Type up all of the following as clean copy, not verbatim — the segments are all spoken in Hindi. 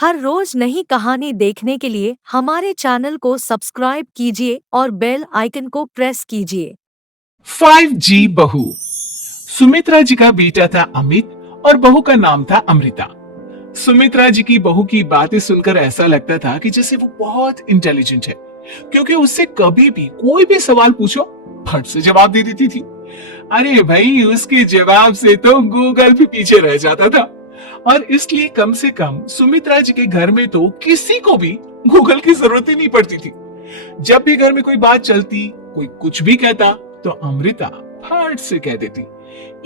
हर रोज नई कहानी देखने के लिए हमारे चैनल को सब्सक्राइब कीजिए और बेल आइकन को प्रेस कीजिए। 5G बहू। सुमित्रा जी का बेटा था अमित और बहू का नाम था अमृता। सुमित्रा जी की बहू की बातें सुनकर ऐसा लगता था कि जैसे वो बहुत इंटेलिजेंट है, क्योंकि उससे कभी भी कोई भी सवाल पूछो फट से जवाब दे देती थी। अरे भाई, उसके जवाब से तो गूगल भी पीछे रह जाता था। और इसलिए कम से कम सुमित्रा जी के घर में तो किसी को भी गूगल की जरूरत ही नहीं पड़ती थी। जब भी घर में कोई बात चलती, कोई कुछ भी कहता, तो अमृता फट से कह देती,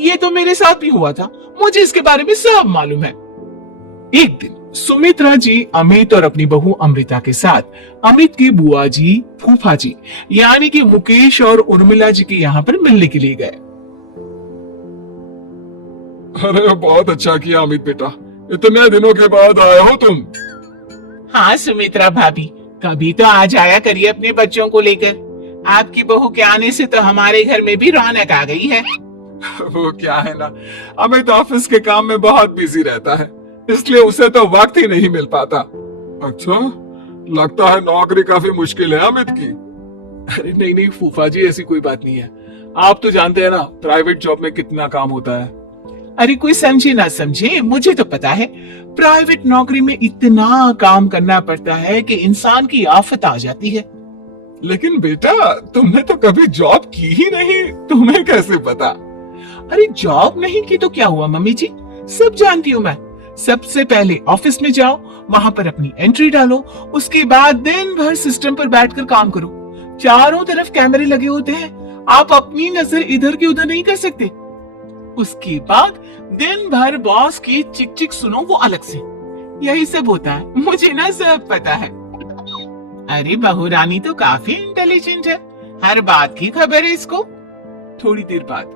ये तो मेरे साथ भी हुआ था, मुझे इसके बारे में सब मालूम है। एक दिन सुमित्रा जी अमित और अपनी बहू अमृता के साथ अमित की बुआ जी, फूफा जी यानी कि मुकेश और उर्मिला जी के यहाँ पर मिलने के लिए गए। अरे बहुत अच्छा किया अमित बेटा, इतने दिनों के बाद आए हो तुम। हाँ सुमित्रा भाभी, कभी तो आ जाया करिए अपने बच्चों को लेकर। आपकी बहू के आने से तो हमारे घर में भी रौनक आ गई है। वो क्या है ना, अमित ऑफिस के काम में बहुत बिजी रहता है, इसलिए उसे तो वक्त ही नहीं मिल पाता। अच्छा, लगता है नौकरी काफी मुश्किल है अमित की। अरे नहीं नहीं फूफा जी, ऐसी कोई बात नहीं है। आप तो जानते हैं ना प्राइवेट जॉब में कितना काम होता है। अरे कोई समझे ना समझे, मुझे तो पता है प्राइवेट नौकरी में इतना काम करना पड़ता है कि इंसान की आफत आ जाती है। लेकिन बेटा, तुमने तो कभी जॉब की ही नहीं, तुम्हें कैसे पता? अरे जॉब नहीं की तो क्या हुआ मम्मी जी, सब जानती हूँ मैं। सबसे पहले ऑफिस में जाओ, वहां पर अपनी एंट्री डालो, उसके बाद दिन भर सिस्टम पर बैठकर काम करो। चारों तरफ कैमरे लगे होते हैं, आप अपनी नजर इधर की उधर नहीं कर सकते। उसके बाद दिन भर बॉस की चिक चिक सुनो, वो अलग से। यही सब होता है, मुझे ना सब पता है। अरे बहू रानी तो काफी इंटेलिजेंट है, हर बात की खबर है इसको। थोड़ी देर बाद,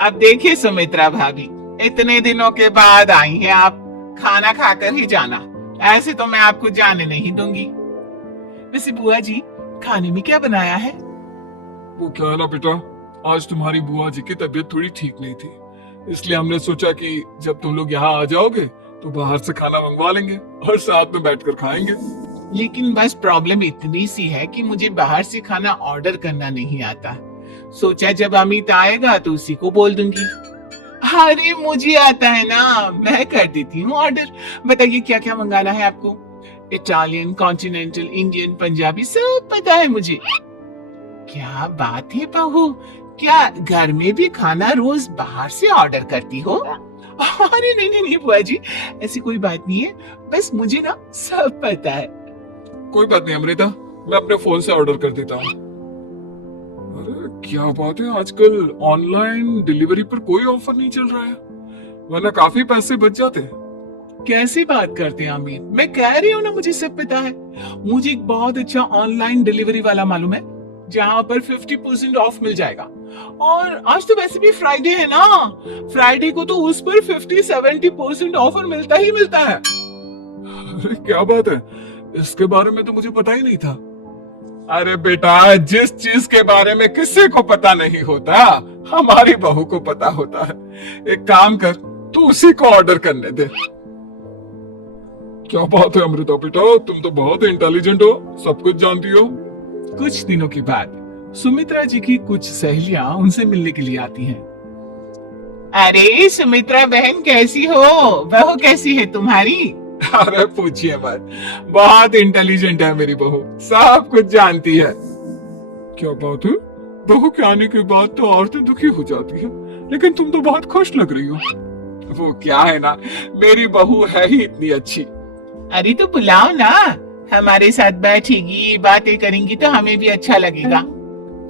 अब देखिए सुमित्रा भाभी, इतने दिनों के बाद आई हैं आप, खाना खाकर ही जाना, ऐसे तो मैं आपको जाने नहीं दूंगी। वैसे बुआ जी, खाने में क्या बनाया है? वो क्या है ना बेटा, आज तुम्हारी बुआ जी की तबीयत थोड़ी ठीक नहीं थी, इसलिए हमने सोचा कि जब तुम लोग यहाँ आ जाओगे तो बाहर से खाना मंगवा लेंगे और साथ में बैठकर खाएंगे। लेकिन बस प्रॉब्लम इतनी सी है कि मुझे बाहर से खाना ऑर्डर करना नहीं आता। सोचा जब अमित आएगा तो उसी को बोल दूंगी। अरे मुझे आता है ना, मैं कर देती हूँ ऑर्डर। बताइए क्या क्या मंगाना है आपको? इटालियन, कॉन्टिनेंटल, इंडियन, पंजाबी, सब पता है मुझे। क्या बात है बहू, क्या घर में भी खाना रोज बाहर से ऑर्डर करती हो? अरे नहीं नहीं नहीं बुआ जी, ऐसी कोई बात नहीं है, बस मुझे ना सब पता है। कोई बात नहीं अमृता, मैं अपने फोन से ऑर्डर कर देता हूँ। अरे क्या बात है, आजकल ऑनलाइन डिलीवरी पर कोई ऑफर नहीं चल रहा है, वरना काफी पैसे बच जाते। कैसी बात करते हैं अमीर, मैं कह रही हूँ ना मुझे सब पता है। मुझे एक बहुत अच्छा ऑनलाइन डिलीवरी वाला मालूम है, जहाँ पर 50% ऑफ मिल जाएगा। और आज तो वैसे भी फ्राइडे है ना, फ्राइडे को तो उस पर 50-70% ऑफर मिलता ही मिलता है। अरे क्या बात है, इसके बारे में तो मुझे पता ही नहीं था। अरे बेटा, जिस चीज के बारे में किसी को पता नहीं होता, हमारी बहू को पता होता है। एक काम कर, तू उसी को ऑर्डर करने दे। क्या बात है अमृता बेटा, तुम तो बहुत इंटेलिजेंट हो, सब कुछ जानती हो। कुछ दिनों के बाद सुमित्रा जी की कुछ सहेलियां उनसे मिलने के लिए आती हैं। अरे सुमित्रा बहन कैसी हो, बहू कैसी है तुम्हारी? अरे पूछिए मत, बहुत इंटेलिजेंट है मेरी बहू, सब कुछ जानती है। क्या बात है, बहू के आने के बाद तो औरतें दुखी हो जाती है, लेकिन तुम तो बहुत खुश लग रही हो। वो क्या है ना, मेरी बहू है ही इतनी अच्छी। अरे तो बुलाओ ना, हमारे साथ बैठेगी, बातें करेंगी तो हमें भी अच्छा लगेगा।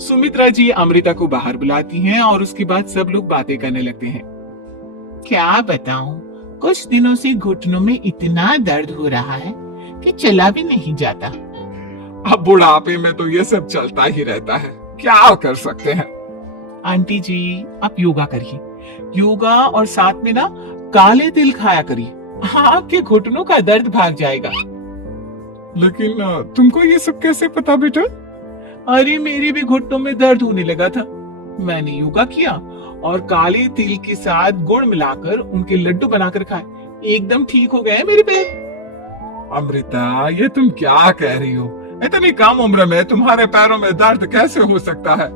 सुमित्रा जी अमृता को बाहर बुलाती हैं और उसके बाद सब लोग बातें करने लगते हैं। क्या बताऊं, कुछ दिनों से घुटनों में इतना दर्द हो रहा है कि चला भी नहीं जाता। अब बुढ़ापे में तो ये सब चलता ही रहता है, क्या कर सकते हैं। आंटी जी, आप योगा करिए, योगा और साथ में ना काले तिल खाया करिए, आपके घुटनों का दर्द भाग जाएगा। लेकिन तुमको ये सब कैसे पता बेटा? अरे मेरे भी घुटनों में दर्द होने लगा था, मैंने योगा किया और काले तिल के साथ गुड़ मिलाकर उनके लड्डू बनाकर खाए, एकदम ठीक हो गए मेरे पैर। अमृता, ये तुम क्या कह रही हो? इतनी कम उम्र में तुम्हारे पैरों में दर्द कैसे हो सकता है?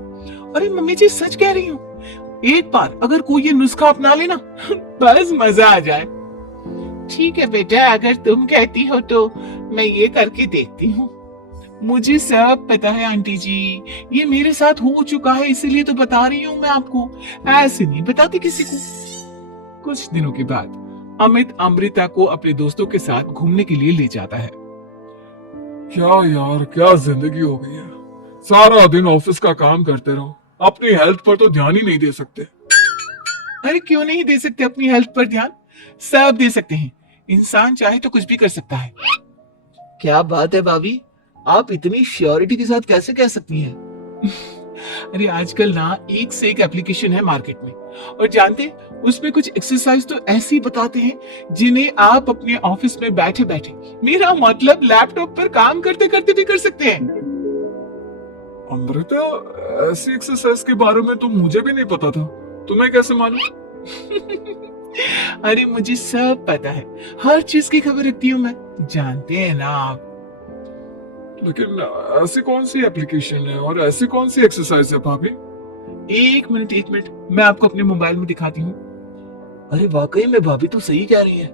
अरे मम्मी जी सच कह रही हूँ, एक बार अगर कोई ये नुस्खा अपना लेना बस मजा आ जाए। ठीक है बेटा, अगर तुम कहती हो तो मैं ये करके देखती हूँ। मुझे सब पता है आंटी जी, ये मेरे साथ हो चुका है, इसीलिए तो बता रही हूँ मैं आपको, ऐसे नहीं बताती किसी को। कुछ दिनों के बाद अमित अमृता को अपने दोस्तों के साथ घूमने के लिए ले जाता है। क्या यार, क्या जिंदगी हो गई है। सारा दिन ऑफिस का काम करते रहो, अपनी हेल्थ पर तो ध्यान ही नहीं दे सकते। अरे क्यों नहीं दे सकते अपनी हेल्थ पर ध्यान? सब दे सकते हैं, इंसान चाहे तो कुछ भी कर सकता है। क्या बात है भाभी, आप इतनी श्योरिटी के साथ कैसे कह सकती हैं? अरे आजकल ना एक से एक एप्लीकेशन है मार्केट में, और जानते उसमें कुछ एक्सरसाइज तो ऐसी बताते हैं जिन्हें आप अपने ऑफिस में बैठे बैठे, मेरा मतलब लैपटॉप पर काम करते करते भी कर सकते हैं। अमृता, ऐसी एक्सरसाइज के बारे में तो मुझे भी नहीं पता था, तुम्हें कैसे मालूम? अरे मुझे सब पता है, हर चीज की खबर रखती हूँ मैं, जानते हैं ना आप। लेकिन ऐसी कौन सी एप्लीकेशन है और ऐसी कौन सी एक्सरसाइज है भाभी? एक मिनट, मैं आपको अपने मोबाइल में दिखाती हूँ। अरे वाकई में भाभी तो सही कह रही है,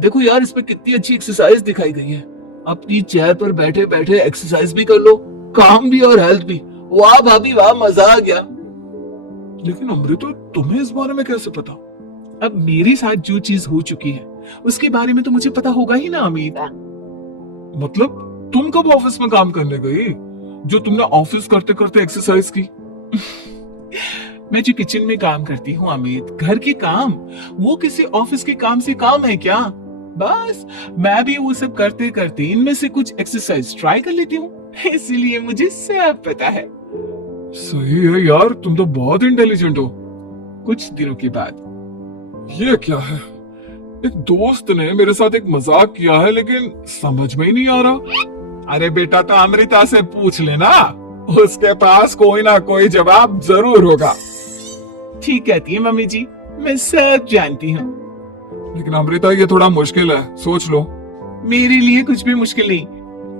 देखो यार इसमें कितनी अच्छी एक्सरसाइज दिखाई गई है। अपनी चेयर पर बैठे बैठे एक्सरसाइज भी कर लो, काम भी और हेल्थ भी। वाह भाभी वाह, मजा आ गया। लेकिन अमृता, तुम्हें इस बारे में कैसे पता? अब मेरे साथ जो चीज हो चुकी है उसके बारे में तो मुझे पता होगा ही ना अमित। मतलब तुम कब ऑफिस में काम करने गई जो तुमने ऑफिस करते करते एक्सरसाइज की? मैं जो किचन में काम करती हूँ अमित, घर के काम, वो किसी ऑफिस के काम से काम है क्या? बस मैं भी वो सब करते करते इनमें से कुछ एक्सरसाइज ट्राई कर लेती हूँ, इसीलिए मुझे सब पता है। सही है यार, तुम तो बहुत इंटेलिजेंट हो। कुछ दिनों के बाद ये क्या है? एक दोस्त ने मेरे साथ एक मजाक किया है, लेकिन समझ में ही नहीं आ रहा। अरे बेटा, तो अमृता से पूछ लेना, उसके पास कोई ना कोई जवाब जरूर होगा। ठीक कहती है मम्मी जी, मैं सब जानती हूँ। लेकिन अमृता, ये थोड़ा मुश्किल है, सोच लो। मेरे लिए कुछ भी मुश्किल नहीं,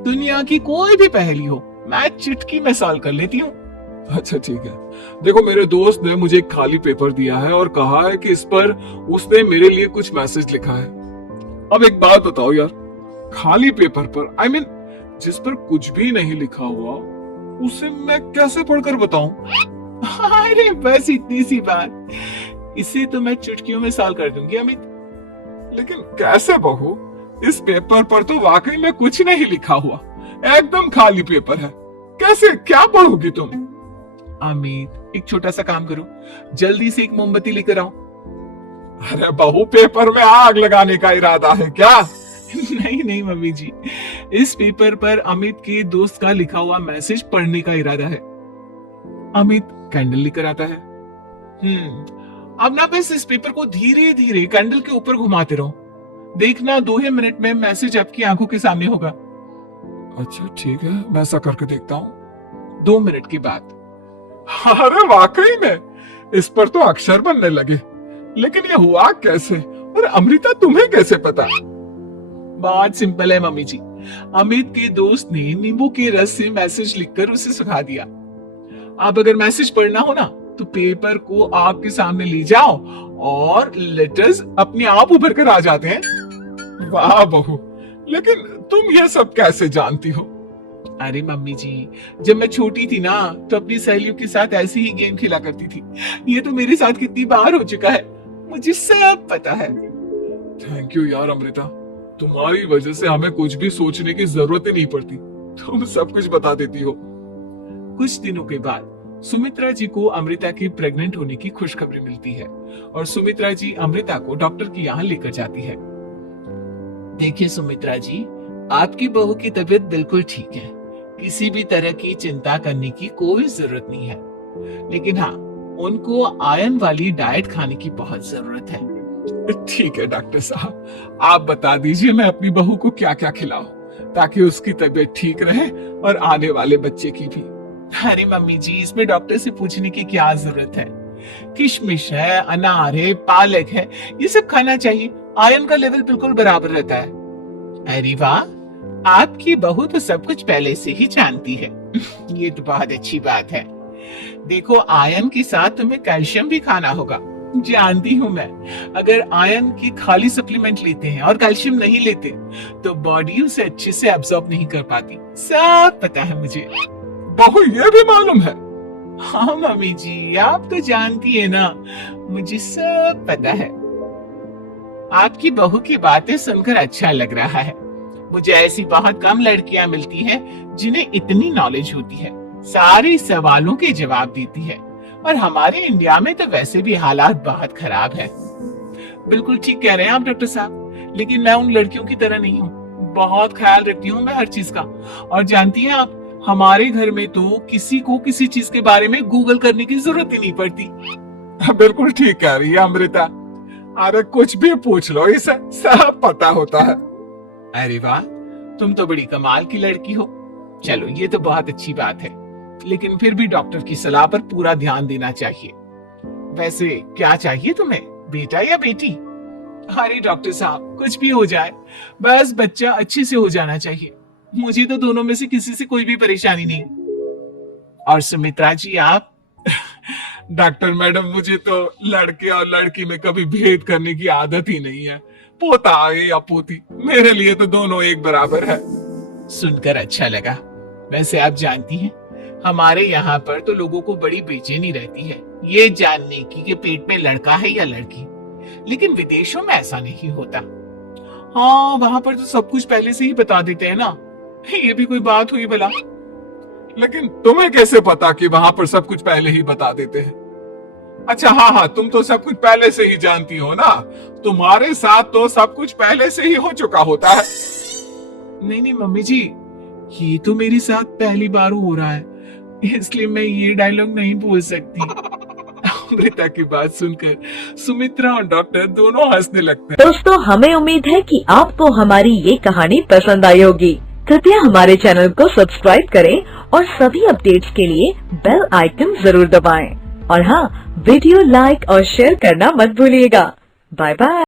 दुनिया की कोई भी पहेली हो मैं चुटकी में सॉल्व कर लेती हूँ। अच्छा ठीक है, देखो मेरे दोस्त ने मुझे एक खाली पेपर दिया है और कहा है कि इस पर उसने मेरे लिए कुछ मैसेज लिखा है। अब एक बात बताओ यार, खाली पेपर पर, I mean, जिस पर कुछ भी नहीं लिखा हुआ, उसे मैं कैसे पढ़कर बताऊं? अरे बस इतनी सी बात, इसे तो मैं चुटकियों में सॉल्व कर दूंगी अमित। लेकिन कैसे बहू? इस पेपर पर तो वाकई में कुछ नहीं लिखा हुआ, एकदम खाली पेपर है, कैसे, क्या पढ़ोगी तुम? अमित एक छोटा सा काम करो, जल्दी से एक मोमबत्ती लेकर आओ। अरे बहू, पेपर में आग लगाने का इरादा है क्या? नहीं मम्मी जी, इस पेपर पर अमित के दोस्त का लिखा हुआ मैसेज पढ़ने का इरादा है। अमित कैंडल लेकर आता है। अब ना बस इस पेपर को धीरे धीरे कैंडल के ऊपर घुमाते रहो, देखना 2 ही मिनट में मैसेज आपकी आंखों के सामने होगा। अच्छा ठीक है, मैं ऐसा करके देखता हूँ। 2 मिनट के बाद, अरे वाकई में इस पर तो अक्षर बनने लगे, लेकिन ये हुआ कैसे? और अमृता, तुम्हें कैसे पता? बहुत सिंपल है मम्मी जी, अमित के दोस्त ने नींबू के रस से मैसेज लिखकर उसे सुखा दिया। अब अगर मैसेज पढ़ना हो ना तो पेपर को आग के सामने ले जाओ और लेटर्स अपने आप उभर कर आ जाते हैं। वाह बहू, लेकिन तुम ये सब कैसे जानती हो? अरे मम्मी जी, जब मैं छोटी थी ना तो अपनी सहेलियों के साथ ऐसी ही गेम खेला करती थी। ये तो मेरे साथ कितनी बार हो चुका है, मुझे सब पता है। थैंक यू यार अमृता, तुम्हारी वजह से हमें कुछ भी सोचने की जरूरत ही नहीं पड़ती, तुम सब कुछ बता देती हो। कुछ दिनों के बाद सुमित्रा जी को अमृता के प्रेग्नेंट होने की खुशखबरी मिलती है और सुमित्रा जी अमृता को डॉक्टर के यहाँ लेकर जाती है। देखिए सुमित्रा जी, आपकी बहू की तबीयत बिल्कुल ठीक है, किसी भी तरह की चिंता करने की कोई जरूरत नहीं है, लेकिन हाँ, उनको आयरन वाली डाइट खाने की बहुत जरूरत है। ठीक है डॉक्टर साहब, आप बता दीजिए मैं अपनी बहू को क्या क्या खिलाऊं ताकि उसकी तबीयत ठीक रहे और आने वाले बच्चे की भी। अरे मम्मी जी, इसमें डॉक्टर से पूछने की क्या जरूरत है, किशमिश है, अनार है, पालक है, ये सब खाना चाहिए, आयरन का लेवल बिल्कुल बराबर रहता है। अरे वाह, आपकी बहू तो सब कुछ पहले से ही जानती है। ये तो बहुत अच्छी बात है। देखो, आयरन के साथ तुम्हें कैल्शियम भी खाना होगा। जानती हूँ मैं, अगर आयरन की खाली सप्लीमेंट लेते हैं और कैल्शियम नहीं लेते तो बॉडी उसे अच्छे से एब्जॉर्ब नहीं कर पाती। सब पता है मुझे। बहू ये भी मालूम है? हाँ मम्मी जी, आप तो जानती है ना, मुझे सब पता है। आपकी बहू की बातें सुनकर अच्छा लग रहा है। मुझे ऐसी बहुत कम लड़कियां मिलती हैं जिन्हें इतनी नॉलेज होती है, सारे सवालों के जवाब देती है। और हमारे इंडिया में तो वैसे भी हालात बहुत खराब है। बिल्कुल ठीक कह रहे हैं आप डॉक्टर साहब, लेकिन मैं उन लड़कियों की तरह नहीं हूँ। बहुत ख्याल रखती हूँ मैं हर चीज का। और जानती हैं आप, हमारे घर में तो किसी को किसी चीज के बारे में गूगल करने की जरूरत ही नहीं पड़ती। बिल्कुल ठीक कह रही है अमृता। अरे कुछ भी पूछ लो, इसे सब पता होता है। अरे वाह, तुम तो बड़ी कमाल की लड़की हो। चलो, ये तो बहुत अच्छी बात है, लेकिन फिर भी डॉक्टर की सलाह पर पूरा ध्यान देना चाहिए। वैसे क्या चाहिए तुम्हें, बेटा या बेटी? अरे डॉक्टर साहब, कुछ भी हो जाए, बस बच्चा अच्छे से हो जाना चाहिए। मुझे तो दोनों में से किसी से कोई भी परेशानी नहीं। और सुमित्रा जी, आप? डॉक्टर मैडम, मुझे तो लड़के और लड़की में कभी भेद करने की आदत ही नहीं है। पोता आए या पोती, मेरे लिए तो दोनों एक बराबर है। सुनकर अच्छा लगा। वैसे आप जानती हैं, हमारे यहाँ पर तो लोगों को बड़ी बेचैनी रहती है ये जानने की कि पेट में लड़का है या लड़की। लेकिन विदेशों में ऐसा नहीं होता। हाँ, वहां पर तो सब कुछ पहले से ही बता देते हैं ना। ये भी कोई बात हुई भला? लेकिन तुम्हें कैसे पता कि वहां पर सब कुछ पहले ही बता देते हैं? अच्छा, हाँ, तुम तो सब कुछ पहले से ही जानती हो ना। तुम्हारे साथ तो सब कुछ पहले से ही हो चुका होता है। नहीं मम्मी जी, ये तो मेरे साथ पहली बार हो रहा है, इसलिए मैं ये डायलॉग नहीं बोल सकती। अमृता की बात सुनकर सुमित्रा और डॉक्टर दोनों हंसने लगते हैं। दोस्तों, हमें उम्मीद है कि आपको हमारी ये कहानी पसंद आई होगी। कृपया हमारे चैनल को सब्सक्राइब करें और सभी अपडेट्स के लिए बेल आइकन जरूर दबाएं। और हाँ, वीडियो लाइक और शेयर करना मत भूलिएगा। Bye bye.